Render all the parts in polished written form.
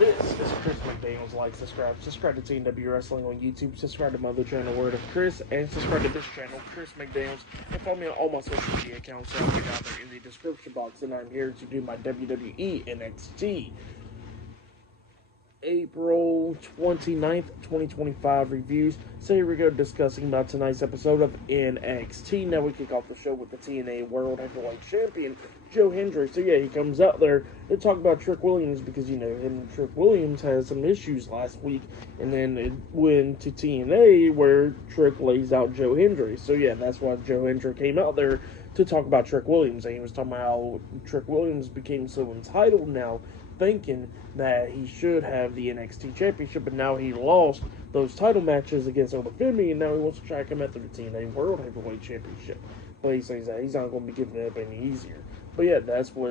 This is Chris McDaniels. Like, subscribe to TNW Wrestling on YouTube, subscribe to my other channel, Word of Chris, and subscribe to this channel, Chris McDaniels, and follow me on all my social media accounts. So I'll be down there in the description box, and I'm here to do my WWE NXT April 29th, 2025 reviews. So here we go, discussing about tonight's episode of NXT. Now we kick off the show with the TNA World Heavyweight Champion, Joe Hendry. So yeah, he comes out there to talk about Trick Williams because, you know, him and Trick Williams had some issues last week. And then it went to TNA where Trick lays out Joe Hendry. So yeah, that's why Joe Hendry came out there to talk about Trick Williams. And he was talking about how Trick Williams became so entitled now, thinking that he should have the NXT Championship, but now he lost those title matches against Jordynne, and now he wants to try to come after the TNA World Heavyweight Championship. But he says that he's not going to be giving it up any easier. But yeah, that's what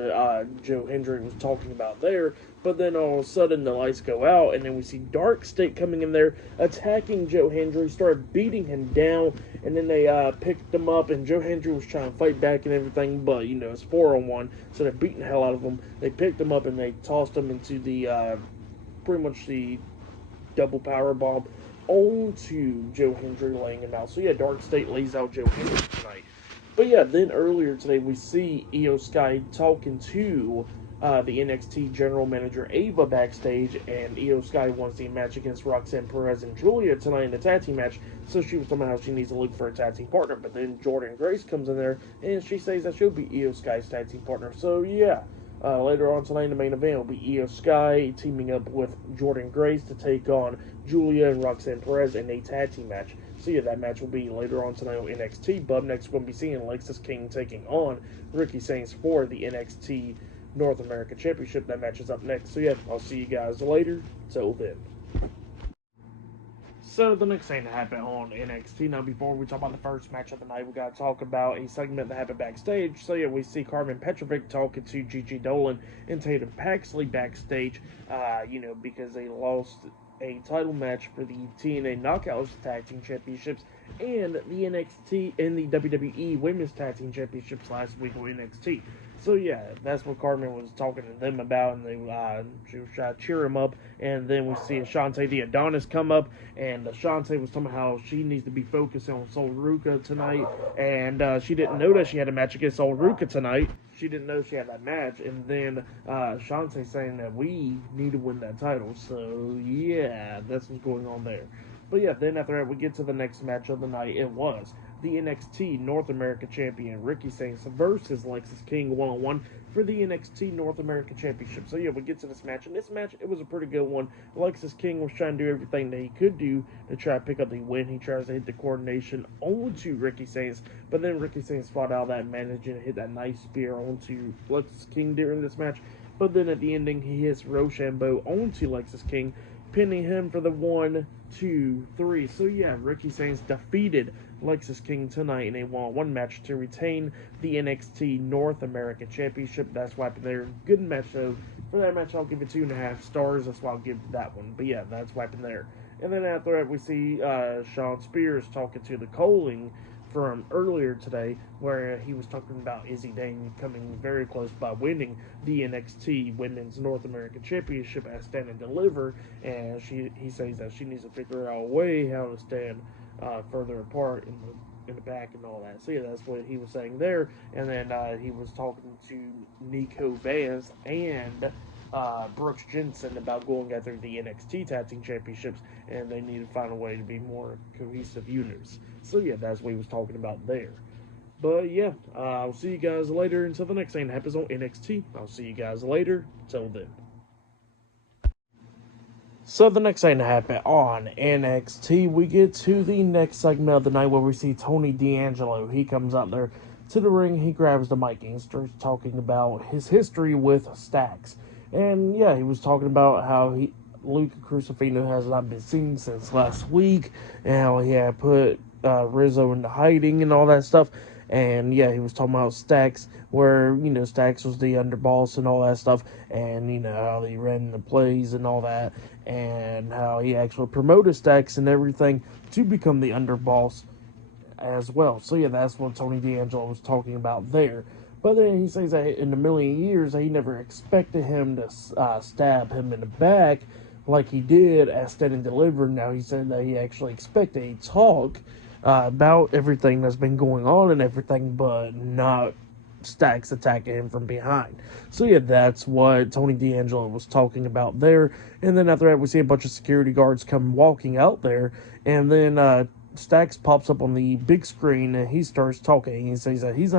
Joe Hendry was talking about there. But then all of a sudden the lights go out, and then we see Darkstate coming in there, attacking Joe Hendry, started beating him down, and then they picked him up, and Joe Hendry was trying to fight back and everything, but, you know, it's 4-on-1, so they're beating the hell out of him. They picked him up, and they tossed him into the, pretty much the double power bomb onto Joe Hendry, laying him out. So yeah, Darkstate lays out Joe Hendry tonight. But yeah, then earlier today we see Io Sky talking to the NXT General Manager Ava backstage, and Io Sky wants the match against Roxanne Perez and Giulia tonight in the tag team match, so she was talking about how she needs to look for a tag team partner. But then Jordynne Grace comes in there, and she says that she'll be Io Sky's tag team partner. So yeah, later on tonight in the main event will be Io Sky teaming up with Jordynne Grace to take on Giulia and Roxanne Perez in a tag team match. So yeah, that match will be later on tonight on NXT. But next we're going to be seeing Lexis King taking on Ricky Sainz for the NXT North America Championship. That match is up next. So yeah, I'll see you guys later. Till then. So the next thing that happened on NXT, now before we talk about the first match of the night, we got to talk about a segment that happened backstage. So yeah, we see Carmen Petrovic talking to Gigi Dolan and Tatum Paxley backstage, you know, because they lost a title match for the TNA Knockouts Tag Team Championships and the NXT and the WWE Women's Tag Team Championships last week on NXT. So yeah, that's what Carmen was talking to them about, and she was trying to cheer him up. And then we see Ashante the Adonis come up, and Ashante was talking about how she needs to be focused on Sol Ruca tonight, and she didn't know that she had a match against Sol Ruca tonight. She didn't know she had that match, and then Ashante saying that we need to win that title. So yeah, that's what's going on there. But yeah, then after that, we get to the next match of the night. It was the NXT North America Champion Ricky Sainz versus Lexis King one-on-one for the NXT North America Championship. So yeah, we get to this match, and this match, it was a pretty good one. Lexis King was trying to do everything that he could do to try to pick up the win. He tries to hit the coordination onto Ricky Sainz, but then Ricky Sainz fought out that managed and hit that nice spear onto Lexis King during this match. But then at the ending, he hits Rochambeau onto Lexis King, pinning him for the 1, 2, 3. So yeah, Ricky Sainz defeated Lexis King tonight in a one-on-one match to retain the NXT North America Championship. That's why there. Good match though. For that match, I'll give it 2.5 stars. That's why I'll give that one. But yeah, that's wiping there. And then after that, we see Sean Spears talking to the Coling from earlier today, where he was talking about Izzy Dane coming very close by winning the NXT Women's North American Championship at Stand and Deliver, and he says that she needs to figure out a way how to stand further apart in the back and all that. So yeah, that's what he was saying there. And then he was talking to Nico Vance and Brooks Jensen about going after the NXT Tag Team Championships, and they need to find a way to be more cohesive units. So yeah, that's what he was talking about there. But yeah, I'll see you guys later until the next thing that happens on NXT. I'll see you guys later. Till then. So the next thing that happened on NXT, we get to the next segment of the night where we see Tony D'Angelo. He comes out there to the ring, he grabs the mic and starts talking about his history with Stacks. And yeah, he was talking about how Luca Crucifino has not been seen since last week, and how he had put Rizzo into hiding and all that stuff. And yeah, he was talking about Stacks, where, you know, Stacks was the underboss and all that stuff, and, you know, how he ran the plays and all that, and how he actually promoted Stacks and everything to become the underboss as well. So yeah, that's what Tony D'Angelo was talking about there. But then he says that in a million years, he never expected him to stab him in the back like he did at Stand and Deliver. Now he said that he actually expected a talk about everything that's been going on and everything, but not Stacks attacking him from behind. So yeah, that's what Tony D'Angelo was talking about there. And then after that, we see a bunch of security guards come walking out there, and then Stacks pops up on the big screen and he starts talking. He says that he's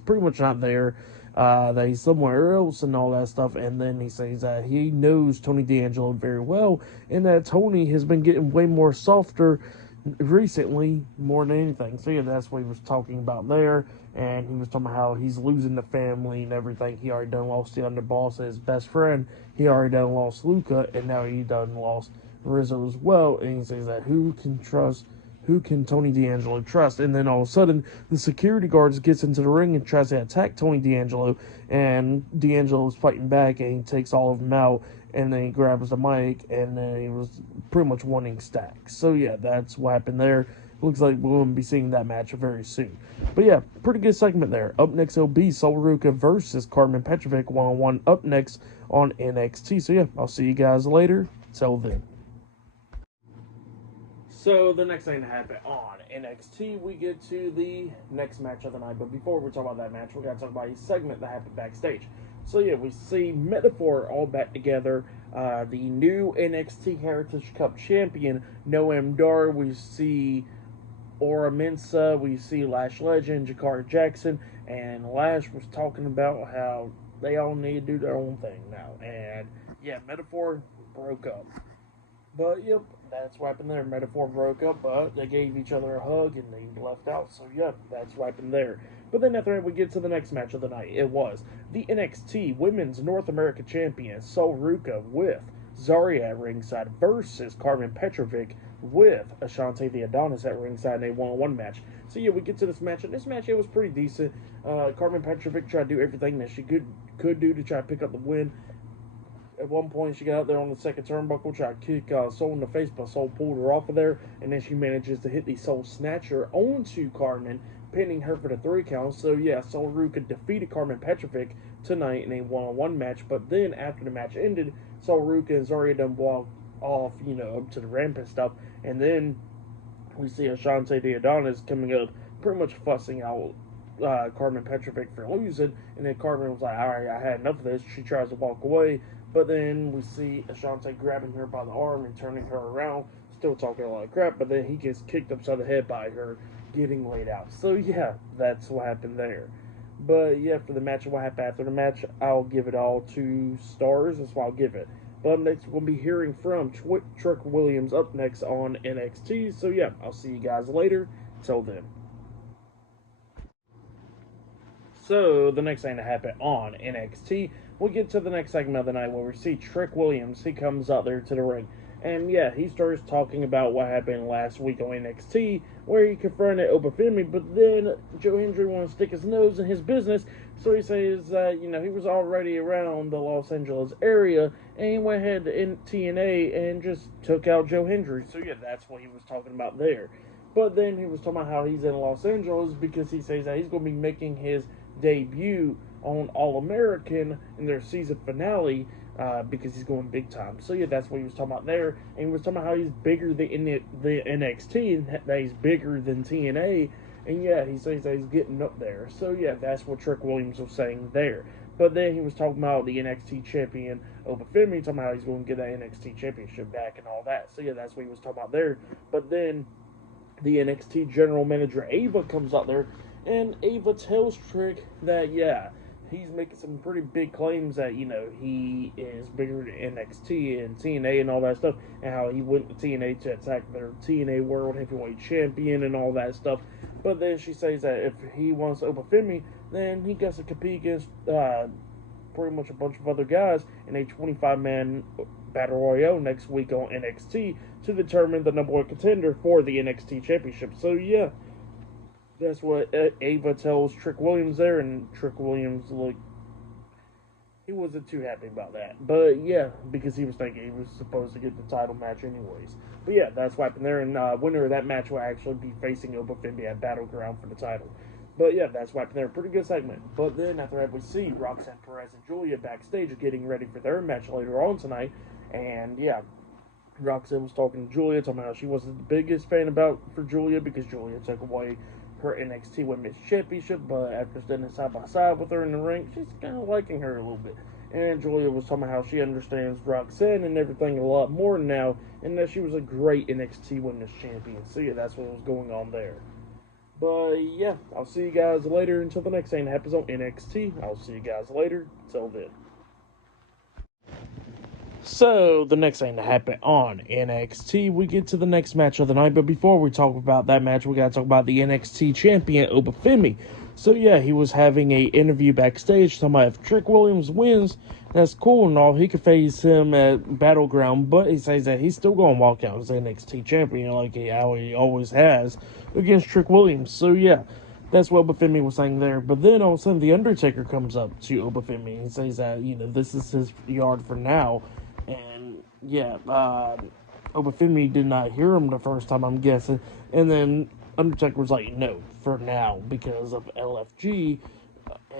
pretty much not there, that he's somewhere else and all that stuff. And then he says that he knows Tony D'Angelo very well, and that Tony has been getting way more softer recently more than anything. So yeah, that's what he was talking about there. And he was talking about how he's losing the family and everything. He already done lost the underboss, his best friend. He already done lost Luca, and now he done lost Rizzo as well. And he says that who can Tony D'Angelo trust? And then all of a sudden, the security guards gets into the ring and tries to attack Tony D'Angelo, and D'Angelo's fighting back, and he takes all of them out, and then he grabs the mic, and then he was pretty much wanting Stacks. So yeah, that's what happened there. Looks like we're going to be seeing that match very soon. But yeah, pretty good segment there. Up next, it'll be Sol Ruca versus Carmen Petrovic one-on-one up next on NXT. So yeah, I'll see you guys later. Till then. So the next thing to happen on NXT, we get to the next match of the night. But before we talk about that match, we got to talk about a segment that happened backstage. So yeah, we see Metaphor all back together. The new NXT Heritage Cup champion, Noam Dar. We see Ora Mensa. We see Lash Legend, Jakara Jackson. And Lash was talking about how they all need to do their own thing now. And yeah, Metaphor broke up. But yep, that's what happened there. Metaphor broke up, but they gave each other a hug and they left out. So yep, that's what happened there. But then after that, we get to the next match of the night. It was the NXT Women's North America Champion, Sol Ruca, with Zarya at ringside versus Carmen Petrovic with Ashante the Adonis at ringside in a one-on-one match. So yeah, we get to this match, and this match, it was pretty decent. Carmen Petrovic tried to do everything that she could do to try to pick up the win. At one point, she got out there on the second turnbuckle, tried to kick Sol in the face, but Sol pulled her off of there, and then she manages to hit the Sol Snatcher onto Carmen, pinning her for the 3 count. So yeah, Sol Ruca defeated Carmen Petrovic tonight in a one-on-one match. But then after the match ended, Sol Ruca and Zarya done walked off, up to the ramp and stuff, and then we see Ashante the Adonis coming up, pretty much fussing out Carmen Petrovic for losing, and then Carmen was like, alright, I had enough of this. She tries to walk away, but then we see Ashante grabbing her by the arm and turning her around, still talking a lot of crap, but then he gets kicked upside the head by her getting laid out. So yeah, that's what happened there. But yeah, for the match and what happened after the match, I'll give it all 2 stars. That's what I'll give it. But up next, we'll be hearing from Trick Williams up next on NXT. So yeah, I'll see you guys later. Till then. So the next thing to happen on NXT, we get to the next segment of the night where we see Trick Williams. He comes out there to the ring. And yeah, he starts talking about what happened last week on NXT, where he confronted Obafemi, but then Joe Hendry wanted to stick his nose in his business, so he says that, he was already around the Los Angeles area, and he went ahead to TNA and just took out Joe Hendry. So yeah, that's what he was talking about there. But then he was talking about how he's in Los Angeles because he says that he's going to be making his debut on All-American in their season finale, because he's going big time. So yeah, that's what he was talking about there. And he was talking about how he's bigger than the NXT, and that he's bigger than TNA. And yeah, he says that he's getting up there. So yeah, that's what Trick Williams was saying there. But then he was talking about the NXT champion Obafemi, talking about how he's going to get that NXT championship back and all that. So yeah, that's what he was talking about there. But then the NXT general manager Ava comes out there, and Ava tells Trick that yeah, he's making some pretty big claims that, he is bigger than NXT and TNA and all that stuff, and how he went to TNA to attack their TNA World Heavyweight Champion and all that stuff. But then she says that if he wants Obafemi, then he gets to compete against pretty much a bunch of other guys in a 25-man Battle Royale next week on NXT to determine the number 1 contender for the NXT Championship. So yeah, that's what Ava tells Trick Williams there, and Trick Williams, he wasn't too happy about that. But yeah, because he was thinking he was supposed to get the title match anyways. But yeah, that's what happened there, and winner of that match will actually be facing Obafemi at Battleground for the title. But yeah, that's why they're a pretty good segment. But then after that, we see Roxanne Perez and Giulia backstage getting ready for their match later on tonight. And yeah, Roxanne was talking to Giulia, talking about how she wasn't the biggest fan about for Giulia because Giulia took away her NXT Women's Championship. But after standing side by side with her in the ring, she's kind of liking her a little bit. And Giulia was talking about how she understands Roxanne and everything a lot more now, and that she was a great NXT Women's Champion. So yeah, that's what was going on there. But yeah, I'll see you guys later until the next thing that happens on NXT. I'll see you guys later. Till then. So, the next thing to happen on NXT, we get to the next match of the night. But before we talk about that match, we got to talk about the NXT champion, Obafemi. So, yeah, he was having a interview backstage talking about if Trick Williams wins, that's cool and all. He could face him at Battleground, but he says that he's still going to walk out as NXT champion like he always has against Trick Williams. So, yeah. That's what Obafemi was saying there. But then all of a sudden, The Undertaker comes up to Obafemi and says that, this is his yard for now. And yeah, Obafemi did not hear him the first time, I'm guessing. And then Undertaker was like, no, for now, because of LFG.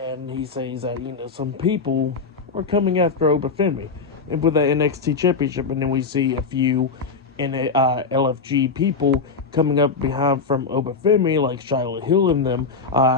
And he says that, some people are coming after Obafemi and with the NXT Championship. And then we see a few LFG people coming up behind from Obafemi, like Charlotte Hill and them.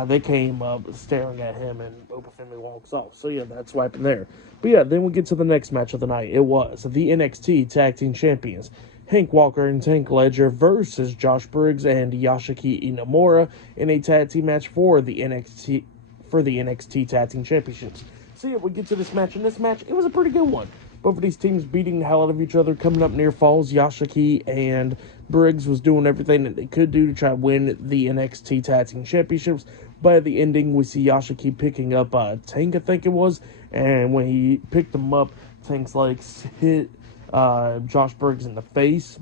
They came up staring at him, and Obafemi walks off. So yeah, that's what happened there. But yeah, then we get to the next match of the night. It was the NXT Tag Team Champions, Hank Walker and Tank Ledger versus Josh Briggs and Yasuaki Inamura in a tag team match for the NXT Tag Team Championships. So yeah, we get to this match, and this match, it was a pretty good one. Both of these teams beating the hell out of each other, coming up near falls. Yasuaki and Briggs was doing everything that they could do to try to win the NXT Tag Team Championships. But at the ending, we see Yasuaki picking up Tank, I think it was. And when he picked him up, Tank's legs hit Josh Briggs in the face.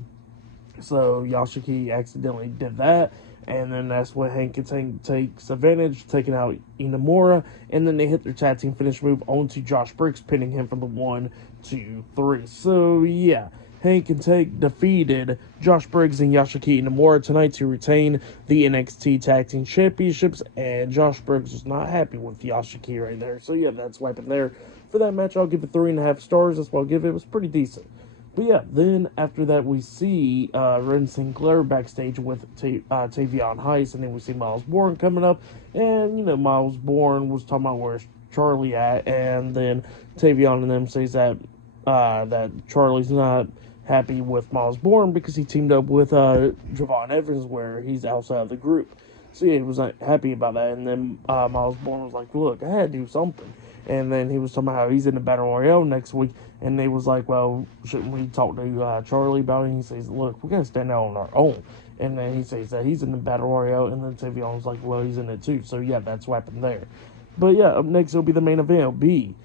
So Yasuaki accidentally did that. And then that's when Hank and Tank takes advantage, taking out Inamura. And then they hit their tag team finish move onto Josh Briggs, pinning him from the 1, 2, 3. So, yeah. Hank and Tank defeated Josh Briggs and Yasuaki Inamura tonight to retain the NXT Tag Team Championships. And Josh Briggs was not happy with Yasuaki right there. So, yeah, that's what happened there. For that match, I'll give it 3.5 stars. That's what I'll give it. It was pretty decent. But yeah, then after that we see Ren Sinclair backstage with Tavion Heiss, and then we see Miles Bourne coming up, and Miles Bourne was talking about where's Charlie at, and then Tavion and them says that that Charlie's not happy with Miles Bourne because he teamed up with Javon Evans where he's outside of the group. So yeah, he was not happy about that, and then Miles Bourne was like, look, I had to do something. And then he was talking about how he's in the Battle Royale next week. And they was like, well, shouldn't we talk to Charlie about it? And he says, look, we got to stand out on our own. And then he says that he's in the Battle Royale. And then Tavion was like, well, he's in it too. So, yeah, that's what happened there. But, yeah, up next, it'll be the main event. It'll be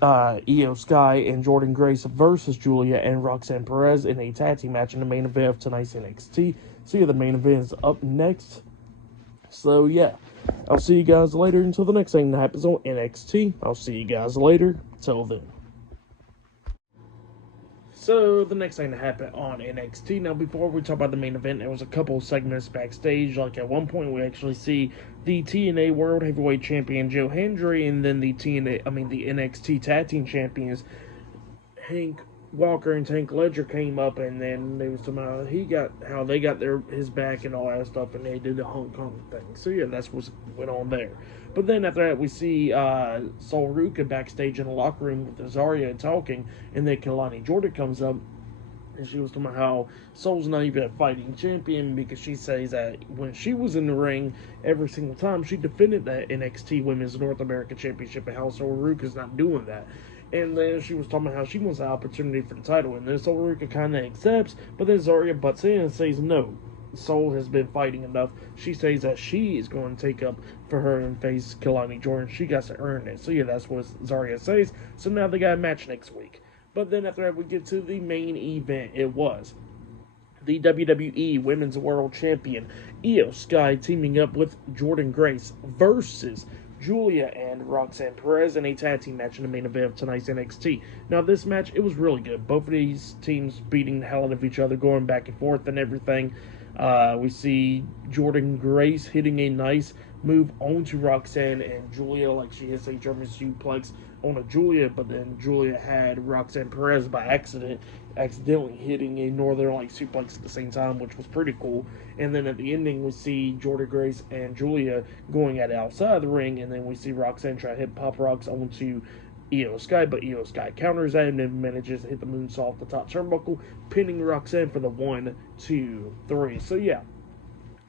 Io Sky and Jordynne Grace versus Giulia and Roxanne Perez in a tag team match in the main event of tonight's NXT. So, yeah, the main event is up next. So, yeah. I'll see you guys later until the next thing that happens on NXT. I'll see you guys later. Till then. So, the next thing that happened on NXT. Now, before we talk about the main event, there was a couple of segments backstage. Like, at one point, we actually see the TNA World Heavyweight Champion Joe Hendry, and then the NXT Tag Team Champions Hank Walker and Tank Ledger came up, and then they was talking about how they got his back and all that stuff, and they did the Hong Kong thing. So yeah, that's what went on there. But then after that, we see Sol Ruka backstage in the locker room with Zarya talking, and then Kelani Jordan comes up, and she was talking about how Sol's not even a fighting champion because she says that when she was in the ring, every single time she defended that NXT Women's North America Championship, and how Sol Ruka's not doing that. And then she was talking about how she wants an opportunity for the title. And then Sol Ruka kind of accepts, but then Zarya butts in and says no. Sol has been fighting enough. She says that she is going to take up for her and face Kelani Jordan. She got to earn it. So yeah, that's what Zarya says. So now they got a match next week. But then after that, we get to the main event. It was the WWE Women's World Champion Io Sky teaming up with Jordynne Grace versus Giulia and Roxanne Perez in a tag team match in the main event of tonight's NXT. Now, this match, it was really good. Both of these teams beating the hell out of each other, going back and forth and everything. We see Jordynne Grace hitting a nice move onto Roxanne and Giulia, like she hits a German suplex on a Giulia, but then Giulia had Roxanne Perez by accidentally hitting a Northern Light suplex at the same time, which was pretty cool. And then at the ending, we see Jordynne Grace and Giulia going at it outside the ring, and then we see Roxanne try to hit Pop Rocks onto Io Sky, but Io Sky counters that and then manages to hit the moonsault off the top turnbuckle, pinning Roxanne for the 1, 2, 3. So yeah,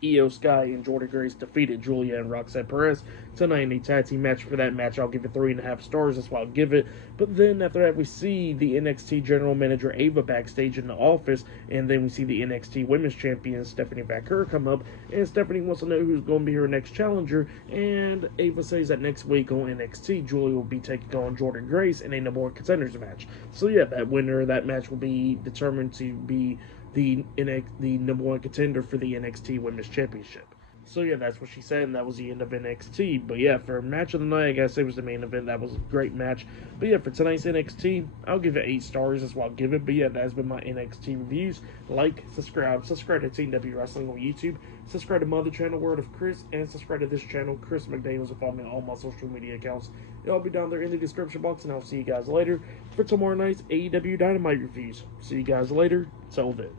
Io Sky and Jordynne Grace defeated Giulia and Roxanne Perez tonight in a tag team match. For that match, I'll give it 3.5 stars. That's what I'll give it. But then after that, we see the NXT General Manager Ava backstage in the office, and then we see the NXT Women's Champion Stephanie Vaquer come up, and Stephanie wants to know who's going to be her next challenger, and Ava says that next week on NXT, Giulia will be taking on Jordynne Grace in a number one contenders match. So yeah, that winner of that match will be determined to be the number one contender for the NXT Women's Championship. So yeah, that's what she said, and that was the end of NXT. But yeah, for match of the night, I guess it was the main event. That was a great match. But yeah, for tonight's NXT, I'll give it 8 stars. That's what I'll give it. But yeah, that has been my NXT reviews. Like, subscribe to TW Wrestling on YouTube. Subscribe to my other channel, Word of Chris, and subscribe to this channel, Chris McDaniels, and follow me on all my social media accounts. It'll be down there in the description box, and I'll see you guys later for tomorrow night's AEW Dynamite reviews. See you guys later. Till then.